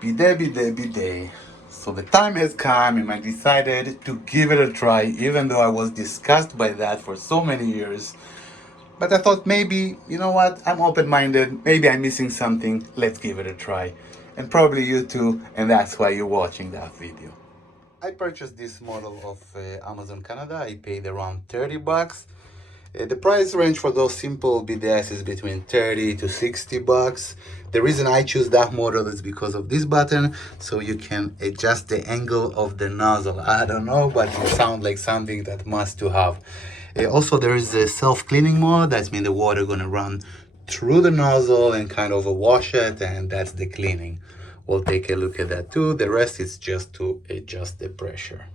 Bidet, bidet, bidet. So the time has come and I decided to give it a try, even though I was disgusted by that for so many years. But I thought maybe, you know what, I'm open-minded, maybe I'm missing something, let's give it a try. And probably you too, and that's why you're watching that video. I purchased this model of Amazon Canada. I paid around 30 bucks. The price range for those simple bidets is between 30 to 60 bucks. The reason I choose that model is because of this button, so you can adjust the angle of the nozzle. I don't know, but it sounds like something that must to have. Also, there is a self-cleaning mode. That means the water gonna run through the nozzle and kind of wash it, and that's the cleaning. We'll take a look at that too. The rest is just to adjust the pressure.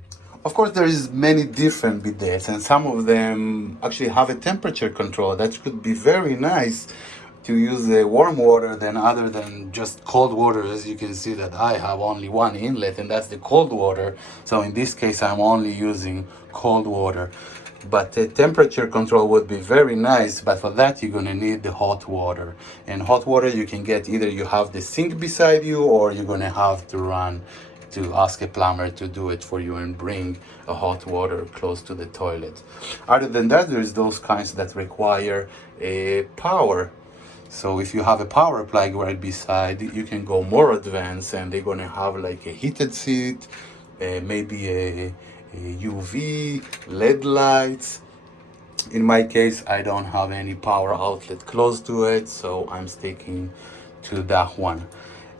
Of course, there is many different bidets, and some of them actually have a temperature control. That could be very nice to use warm water than other than just cold water. As you can see that I have only one inlet, and that's the cold water. So in this case, I'm only using cold water. But the temperature control would be very nice, but for that you're gonna need the hot water. And hot water you can get either you have the sink beside you, or you're gonna have to ask a plumber to do it for you and bring a hot water close to the toilet. Other than that, there's those kinds that require a power. So if you have a power plug right beside, you can go more advanced, and they're gonna have like a heated seat, maybe a UV, LED lights. In my case, I don't have any power outlet close to it, so I'm sticking to that one.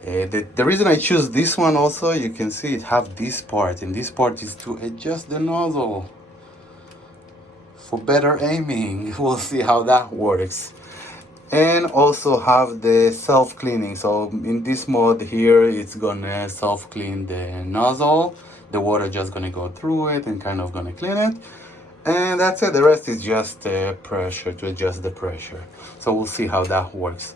The reason I choose this one also, you can see it have this part, and this part is to adjust the nozzle for better aiming. We'll see how that works. And also have the self-cleaning. So in this mode here, it's gonna self-clean the nozzle. The water just gonna go through it and kind of gonna clean it. And that's it. The rest is just pressure, to adjust the pressure. So we'll see how that works.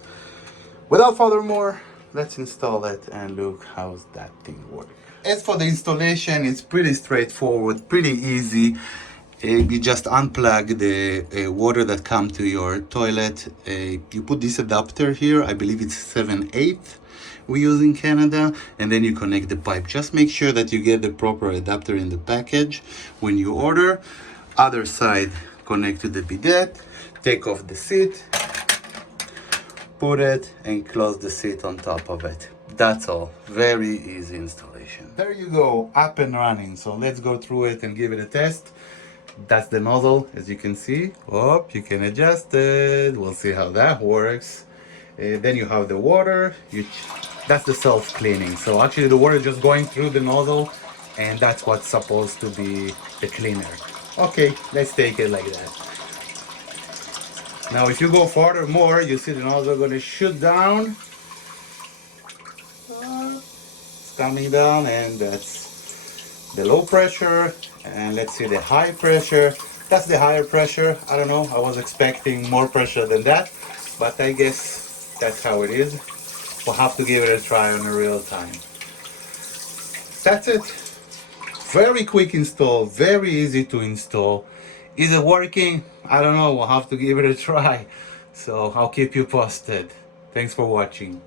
Without further more, let's install it and look how's that thing work. As for the installation, it's pretty straightforward, pretty easy. You just unplug the water that comes to your toilet. You put this adapter here, I believe it's 7/8 we use in Canada, and then you connect the pipe. Just make sure that you get the proper adapter in the package when you order. Other side, connect to the bidet, take off the seat, put it and close the seat on top of it. That's all. Very easy installation. There you go, up and running. So let's go through it and give it a test. That's the nozzle, as you can see. Oh, you can adjust it. We'll see how that works. Then you have the water. That's the self-cleaning. So actually the water is just going through the nozzle, and that's what's supposed to be the cleaner. Okay, let's take it like that. Now if you go further more, you see the nozzle gonna shoot down. It's coming down, and that's the low pressure. And let's see the high pressure. That's the higher pressure. I don't know, I was expecting more pressure than that, but I guess that's how it is. We'll have to give it a try on a real time. That's it. Very quick install, very easy to install. Is it working? I don't know, we'll have to give it a try. So I'll keep you posted. Thanks for watching.